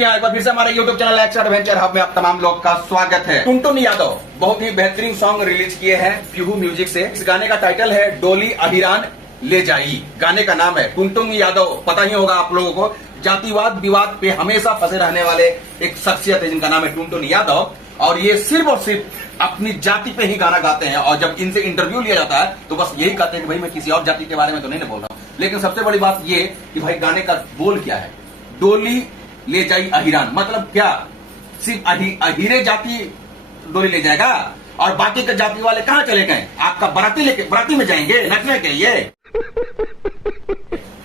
जी हाँ, एक बार फिर से हमारे YouTube channel x adventure hub में आप तमाम लोग का स्वागत है। टुनटुन यादव बहुत ही बेहतरीन सॉन्ग रिलीज किए हैं पीहू म्यूजिक से। इस गाने का टाइटल है डोली अहिरान ले जाई। गाने का नाम है टुनटुन यादव। पता ही होगा आप लोगों को, जातिवाद विवाद पे हमेशा फंसे रहने वाले एक शख्सियत है जिनका नाम है टुनटुन यादव। और ये सिर्फ और सिर्फ अपनी जाति पे ही गाना गाते हैं। और जब इनसे इंटरव्यू लिया जाता है तो बस यही कहते हैं कि भाई मैं किसी और जाति के बारे में तो नहीं बोल रहा हूँ। लेकिन सबसे बड़ी बात ये कि भाई गाने का बोल क्या है, डोली ले जाई अहिरान। मतलब क्या सिर्फ अहिरे जाति डोली ले जाएगा और बाकी के जाति वाले कहां चले गए? आपका बराती में जाएंगे नचने के लिए?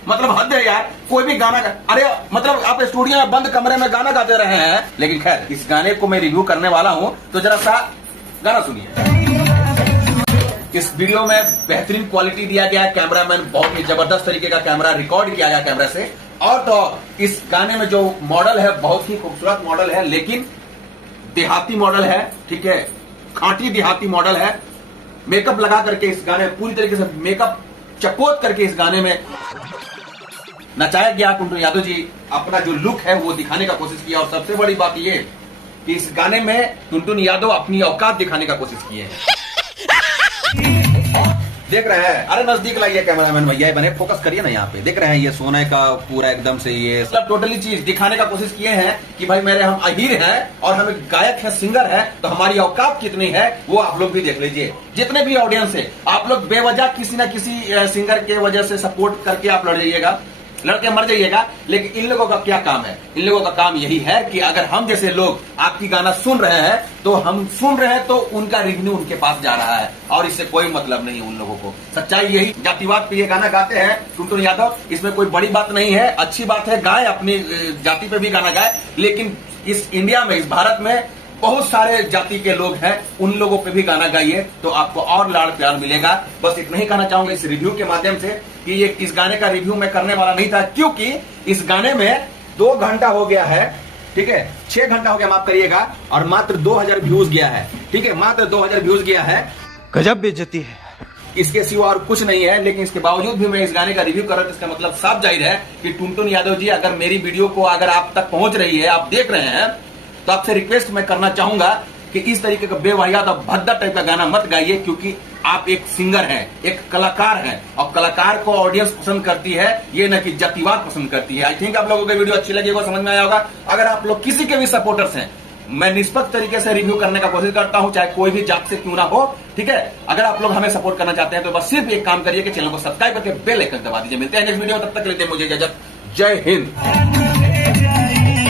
मतलब हद है यार। कोई भी गाना अरे मतलब आप स्टूडियो में बंद कमरे में गाना गाते रहे हैं। लेकिन खैर, इस गाने को मैं रिव्यू करने वाला हूं तो जरा सा गाना सुनिए। इस वीडियो में बेहतरीन क्वालिटी दिया गया है। कैमरामैन बहुत ही जबरदस्त तरीके का कैमरा रिकॉर्ड किया गया कैमरा से। और तो इस गाने में जो मॉडल है बहुत ही खूबसूरत मॉडल है, लेकिन देहाती मॉडल है। ठीक है, खांटी देहाती मॉडल है। मेकअप लगा करके इस गाने में पूरी तरीके से मेकअप चपोत करके इस गाने में नचाया गया। टुनटुन यादव जी अपना जो लुक है वो दिखाने का कोशिश किया। और सबसे बड़ी बात ये कि इस गाने में टुनटुन यादव अपनी औकात दिखाने का कोशिश किए हैं। देख रहे हैं, अरे नजदीक लाइए कैमरामैन भैया, बने फोकस करिए ना यहाँ पे। देख रहे हैं ये सोने का पूरा एकदम से ये सब टोटली चीज दिखाने का कोशिश किए हैं कि भाई मेरे हम अहीर हैं और हम एक गायक है, सिंगर है, तो हमारी औकात कितनी है वो आप लोग भी देख लीजिए। जितने भी ऑडियंस है, आप लोग बेवजह किसी न किसी सिंगर के वजह से सपोर्ट करके आप लड़के मर जाइएगा। लेकिन इन लोगों का क्या काम है? इन लोगों का काम यही है कि अगर हम जैसे लोग आपकी गाना सुन रहे हैं तो हम सुन रहे हैं तो उनका रिवेन्यू उनके पास जा रहा है और इससे कोई मतलब नहीं उन लोगों को। सच्चाई यही। जातिवाद पे ये गाना गाते हैं टुनटुन यादव, इसमें कोई बड़ी बात नहीं है। अच्छी बात है, गाए अपनी जाति पे भी गाना गाए। लेकिन इस इंडिया में, इस भारत में बहुत सारे जाति के लोग हैं, उन लोगों पे भी गाना गाइए तो आपको और लाड़ प्यार मिलेगा। बस इतना ही कहना चाहूंगा इस रिव्यू के माध्यम से कि ये इस गाने का रिव्यू मैं करने वाला नहीं था, क्योंकि इस गाने में 2 घंटा हो गया है। ठीक है, 6 घंटा हो गया, माफ करिएगा। और मात्र 2000 व्यूज गया है। ठीक है, मात्र 2000 व्यूज गया है। गजब बेइज्जती है। इसके सिवा और कुछ नहीं है। लेकिन इसके बावजूद भी मैं इस गाने का रिव्यू कर रहा हूं, इसका मतलब साफ जाहिर है कि टुनटुन यादव जी, अगर मेरी वीडियो को अगर आप तक पहुंच रही है, आप देख रहे हैं, तो आपसे रिक्वेस्ट मैं करना चाहूंगा कि इस तरीके का बेवहियात और भद्दा टाइप का गाना मत गाइए, क्योंकि आप एक सिंगर हैं, एक कलाकार हैं और कलाकार को ऑडियंस पसंद करती है, ये न कि जातिवाद पसंद करती है। आई थिंक आप लोगों को वीडियो अच्छी लगी होगा, समझ में आया होगा। अगर आप लोग किसी के भी सपोर्टर्स हैं, मैं निष्पक्ष तरीके से रिव्यू करने का कोशिश करता हूं, चाहे कोई भी जात से क्यों ना हो। ठीक है, अगर आप लोग हमें सपोर्ट करना चाहते हैं तो बस सिर्फ एक काम करिए कि चैनल को सब्सक्राइब करके बेल आइकन दबा दीजिए। मिलते हैं नेक्स्ट वीडियो, तब तक लेते हैं मुझे इजाजत। जय हिंद।